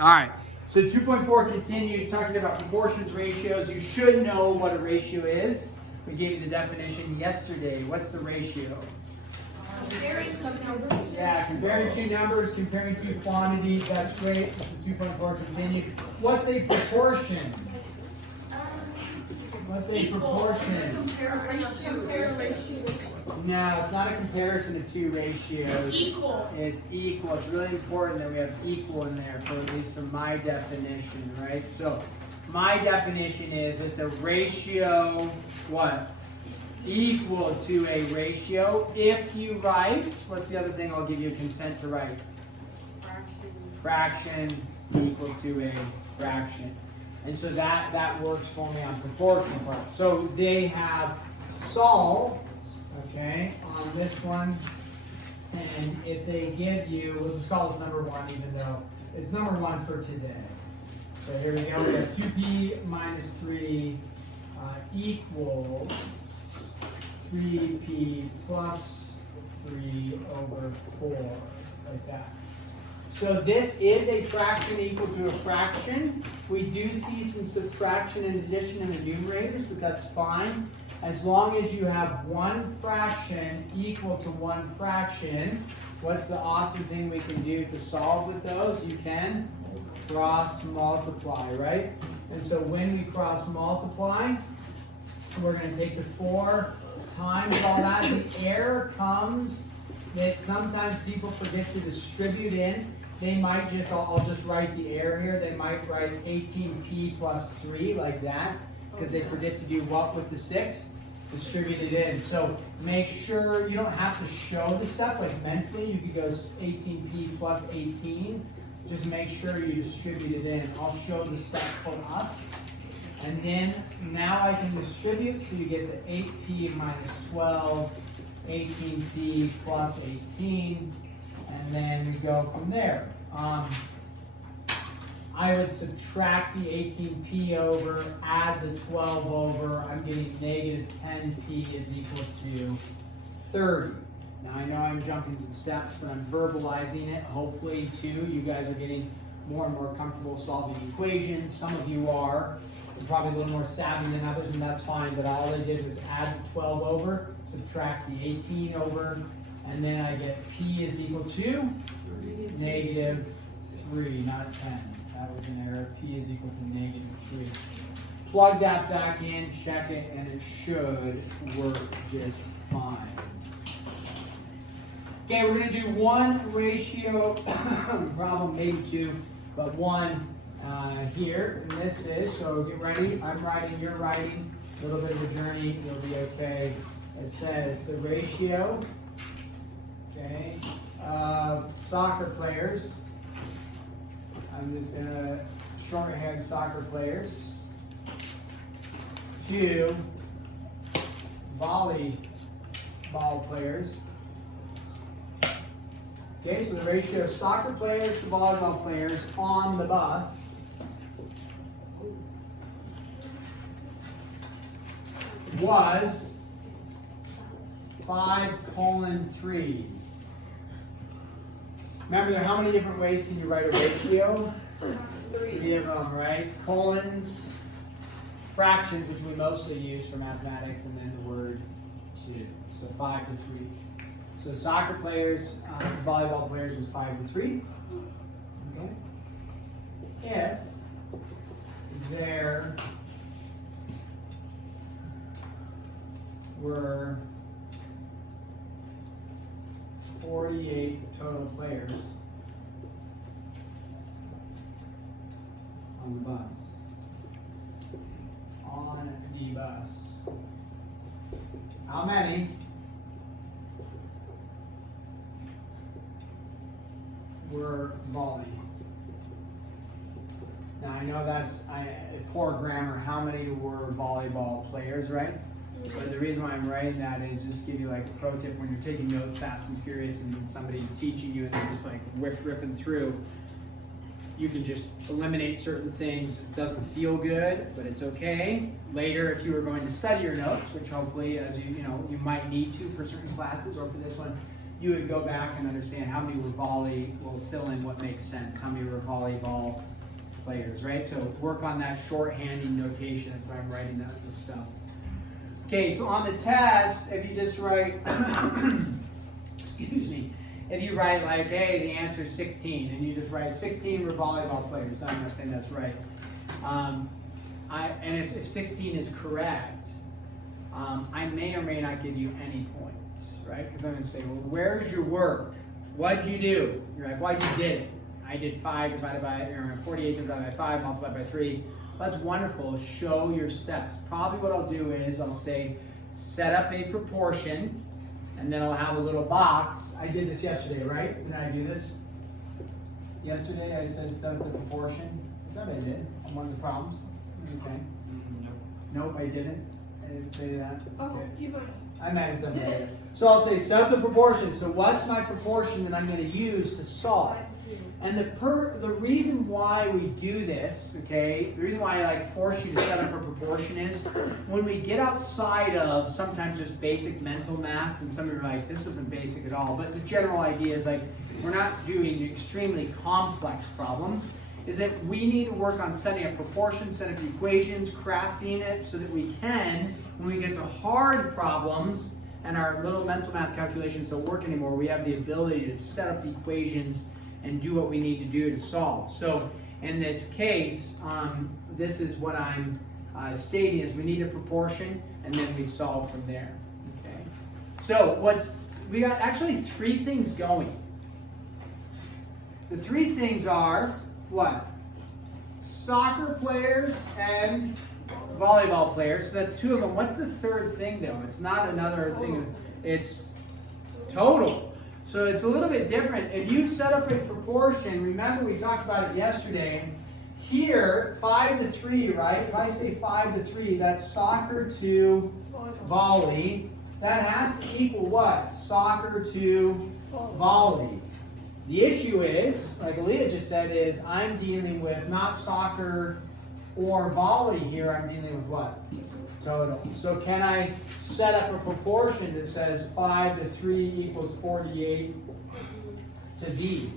All right. So 2.4 continued, talking about proportions, ratios. You should know what a ratio is. We gave you the definition yesterday. What's the ratio? Comparing two numbers. Yeah, comparing two numbers, comparing two quantities. That's great. This is 2.4 continued. What's a proportion? What's a proportion? Comparison of two ratios. No, it's not a comparison of two ratios. It's equal. It's equal. It's really important that we have equal in there, for at least for my definition, right? So my definition is it's a ratio, what? Equal to a ratio. If you write, what's the other thing I'll give you consent to write? Fraction equal to a fraction. And so that works for me on proportional part. So they have solve, okay, on this one. And if they give you, we'll just call this number 1, even though it's number 1 for today. So here we go. We have 2p minus 3 equals 3p plus 3 over 4, like that. So this is a fraction equal to a fraction. We do see some subtraction and addition in the numerators, but that's fine. As long as you have one fraction equal to one fraction, what's the awesome thing we can do to solve with those? You can cross multiply, right? And so when we cross multiply, we're going to take the 4 times all that. The error comes that sometimes people forget to distribute in. They might just, I'll just write the error here. They might write 18p plus 3 like that, because they forget to do what with the 6? Distribute it in. So make sure you don't have to show the step, like mentally. You could go 18p plus 18. Just make sure you distribute it in. I'll show the step for us. And then now I can distribute, so you get the 8p minus 12, 18p plus 18, and then we go from there. I would subtract the 18p over, add the 12 over. I'm getting negative 10p is equal to 30. Now I know I'm jumping some steps, but I'm verbalizing it. Hopefully, too, you guys are getting more and more comfortable solving equations. Some of you are. You're probably a little more savvy than others, and that's fine. But all I did was add the 12 over, subtract the 18 over, and then I get p is equal to negative 3, not 10. That was an error. P is equal to negative 3. Plug that back in, check it, and it should work just fine. Okay, we're going to do one ratio problem, maybe two, but one here. And this is, so get ready. I'm writing, you're writing. A little bit of a journey, you'll be okay. It says the ratio, okay, of soccer players. I'm just going to shorthand soccer players to volleyball players. Okay, so the ratio of soccer players to volleyball players on the bus was 5:3. Remember, how many different ways can you write a ratio? 3 of them, right? Colons, fractions, which we mostly use for mathematics, and then the word 2. So 5:3. So soccer players, volleyball players was 5:3. Okay. If there were 48 total players on the bus. How many were volley? Now I know that's poor grammar. How many were volleyball players, right? But the reason why I'm writing that is just to give you like a pro tip when you're taking notes fast and furious and somebody's teaching you and they're just like ripping through. You can just eliminate certain things. It doesn't feel good, but it's okay. Later, if you were going to study your notes, which hopefully, as you might need to for certain classes or for this one, you would go back and understand how many were volley, we'll fill in what makes sense, how many were volleyball players, right? So work on that shorthanding notation, that's why I'm writing that stuff. Okay, so on the test, if you just write, excuse me, if you write like, hey, the answer is 16, and you just write 16 were volleyball players, I'm not saying that's right. And if 16 is correct, I may or may not give you any points, right? Because I'm going to say, well, where's your work? What'd you do? You're like, well, you did it. I did 5 divided by, or 48 divided by 5 multiplied by 3. That's wonderful. Show your steps. Probably what I'll do is I'll say, set up a proportion, and then I'll have a little box. I did this yesterday, right? Didn't I do this? Yesterday I said set up the proportion. Is that what I did on one of the problems? Okay. Nope, I didn't. I didn't say that. Okay. You voted. I might have done that later. So I'll say set up the proportion. So what's my proportion that I'm going to use to solve? And the reason why we do this, okay, the reason why I like force you to set up a proportion is when we get outside of sometimes just basic mental math, and some of you are like, this isn't basic at all, but the general idea is like, we're not doing extremely complex problems, is that we need to work on setting up proportions, setting up equations, crafting it so that we can, when we get to hard problems and our little mental math calculations don't work anymore, we have the ability to set up the equations and do what we need to do to solve. So in this case, this is what I'm stating is we need a proportion and then we solve from there. Okay. So we got actually 3 things going. The 3 things are what? Soccer players and volleyball players. So that's 2 of them. What's the 3rd thing though? It's not another thing. It's total. So it's a little bit different. If you set up a proportion, remember we talked about it yesterday. Here, 5 to 3, right? If I say 5 to 3, that's soccer to volley. That has to equal what? Soccer to volley. The issue is, like Aaliyah just said, is I'm dealing with not soccer or volley here. I'm dealing with what? Total. So can I set up a proportion that says 5 to 3 equals 48 to V?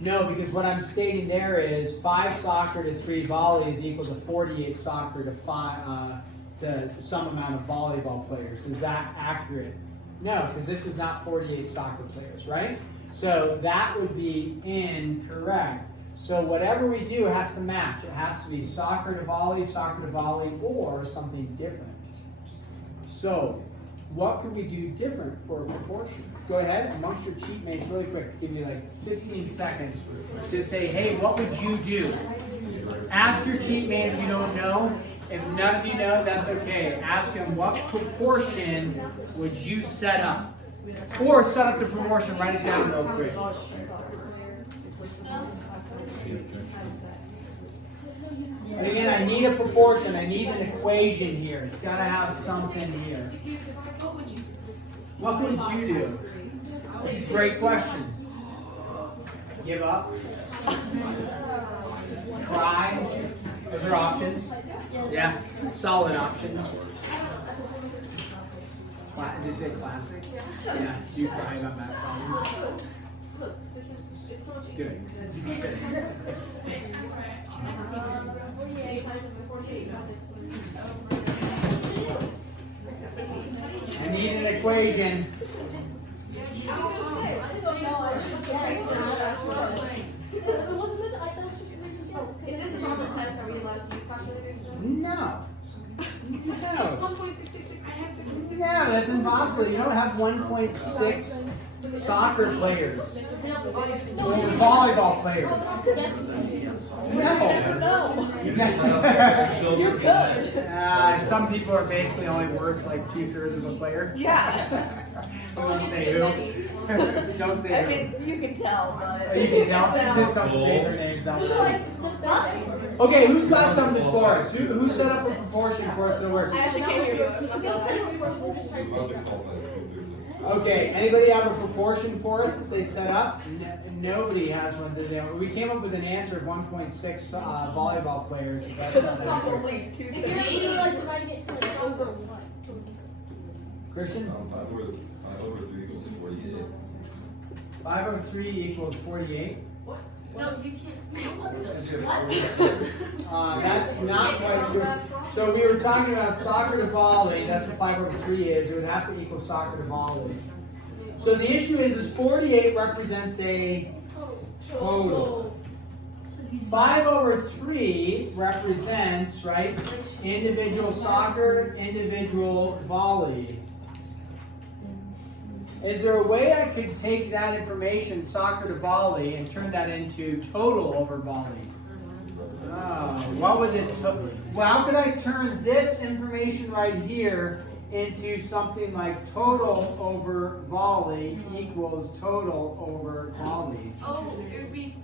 No, because what I'm stating there is 5 soccer to 3 volley is equal to 48 soccer to some amount of volleyball players. Is that accurate? No, because this is not 48 soccer players, right? So that would be incorrect. So whatever we do has to match. It has to be soccer to volley, or something different. So what could we do different for a proportion? Go ahead amongst your cheat mates really quick. Give me like 15 seconds to say, hey, what would you do? Ask your teammate if you don't know. If none of you know, that's okay. Ask them what proportion would you set up? Or set up the proportion, write it down real quick. And again, I need a proportion. I need an equation here. It's got to have something here. What would you do? Great question. Give up? Cry? Those are options. Yeah, solid options. Did you say classic? Yeah. Do you cry about math problems? Good. I need an equation. If this is on the test, are we allowed to use calculators? No. No. 1.6666666. No, that's impossible. You don't have 1.6 soccer players. Volleyball players. No. You're good. Some people are basically only worth like 2/3 of a player. Yeah. Don't say who. Don't say I who. mean, you can tell, but... You can tell. Just don't say their names out loud. Okay, who's got something for us? Who set up a proportion for us that works? I actually can't hear you. Okay, anybody have a proportion for us that they set up? Nobody has one. We came up with an answer of 1.6 volleyball players. That's not If you're like dividing it to like over what? Christian? 5 over 3 equals 48. 503 equals 48. No, you can't. What? That's not quite true. So we were talking about soccer to volley. That's what 5/3 is. It would have to equal soccer to volley. So the issue is 48 represents a total. 5/3 represents, right, individual soccer, individual volley. Is there a way I could take that information, soccer to volley, and turn that into total over volley? What would it? Well, how could I turn this information right here into something like total over volley equals total over volley? Oh, it would be.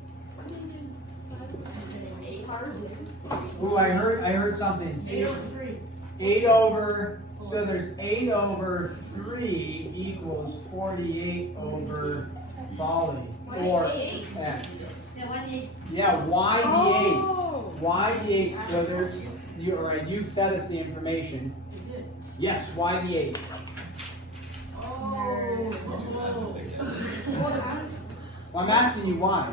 Ooh, I heard something. 8/3. 8 over. So there's 8/3 equals 48 over volley or x. Yeah, y d8. Y d8. So there's you fed us the information. Yes, y d8. Well, I'm asking you why.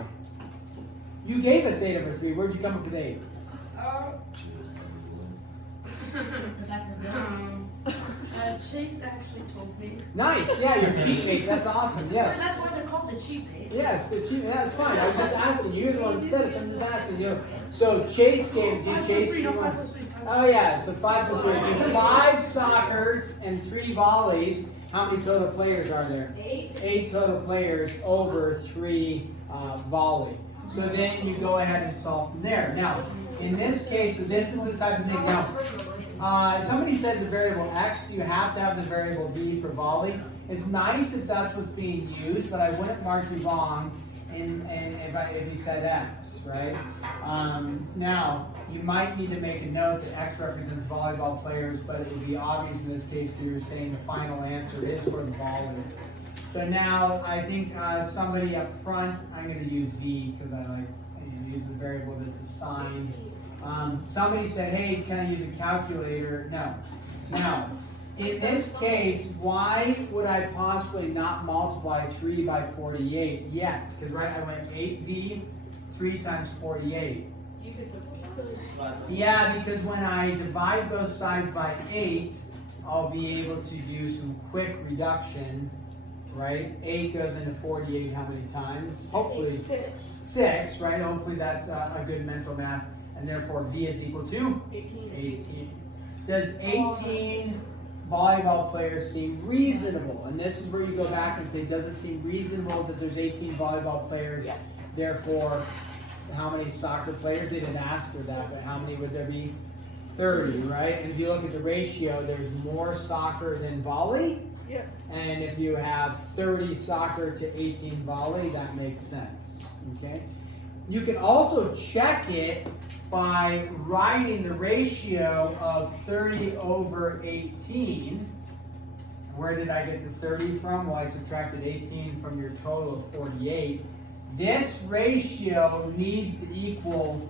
You gave us 8/3. Where'd you come up with 8? Chase actually told me. Nice. Yeah, your cheat mate. That's awesome. Yes. That's why they're called the cheat mate. Yes, the cheat. Yeah, that's fine. I was just asking you. You're the one that said it. So I'm just asking you. So Chase gave it to you. Chase. Oh yeah. So 5 + 3. There's 5 soccers and 3 volleys. How many total players are there? 8. 8 total players over 3 volley. So then you go ahead and solve from there. Now, in this case, so this is the type of thing. Now, somebody said the variable x, you have to have the variable v for volley. It's nice if that's what's being used, but I wouldn't mark you wrong if you said x, right? Now, you might need to make a note that x represents volleyball players, but it would be obvious in this case if you're saying the final answer is for the volley. So now, I think somebody up front, I'm going to use v because I like use the variable that's assigned. Somebody said, hey, can I use a calculator? No. Now, in this case, why would I possibly not multiply 3 by 48 yet? Because I went 8v, 3 times 48. You could Yeah, because when I divide both sides by 8, I'll be able to do some quick reduction, right? 8 goes into 48 how many times? Hopefully 6, right? Hopefully that's a good mental math. And therefore v is equal to 18. Does 18 volleyball players seem reasonable? And this is where you go back and say, does it seem reasonable that there's 18 volleyball players? Yes. Therefore, how many soccer players? They didn't ask for that, but how many would there be? 30, right? And if you look at the ratio, there's more soccer than volley. Yeah. And if you have 30 soccer to 18 volley, that makes sense. Okay? You can also check it by writing the ratio of 30 over 18. Where did I get the 30 from? Well, I subtracted 18 from your total of 48. This ratio needs to equal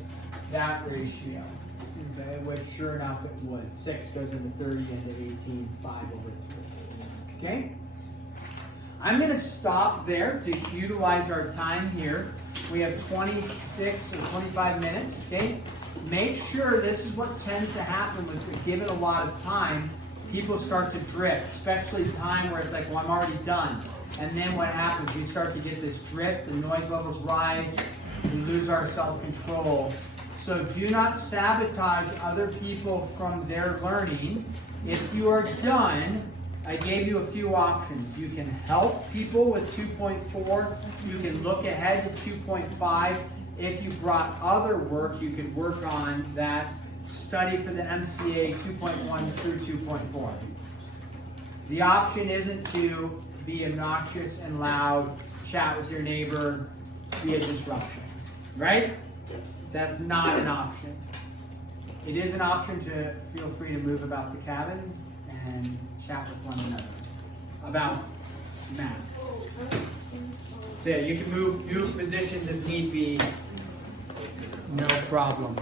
that ratio. Okay, which sure enough it would. 6 goes into 30 into 18, 5 over 3. Okay? I'm going to stop there to utilize our time here. We have 26 or 25 minutes, okay? Make sure this is what tends to happen when we give it a lot of time. People start to drift, especially time where it's like, well, I'm already done. And then what happens, we start to get this drift, the noise levels rise, we lose our self-control. So do not sabotage other people from their learning. If you are done, I gave you a few options. You can help people with 2.4. You can look ahead to 2.5. If you brought other work, you could work on that. Study for the MCA 2.1 through 2.4. The option isn't to be obnoxious and loud, chat with your neighbor, be a disruption, right? That's not an option. It is an option to feel free to move about the cabin and chat with one another about math. So yeah, you can move positions if need be, no problem.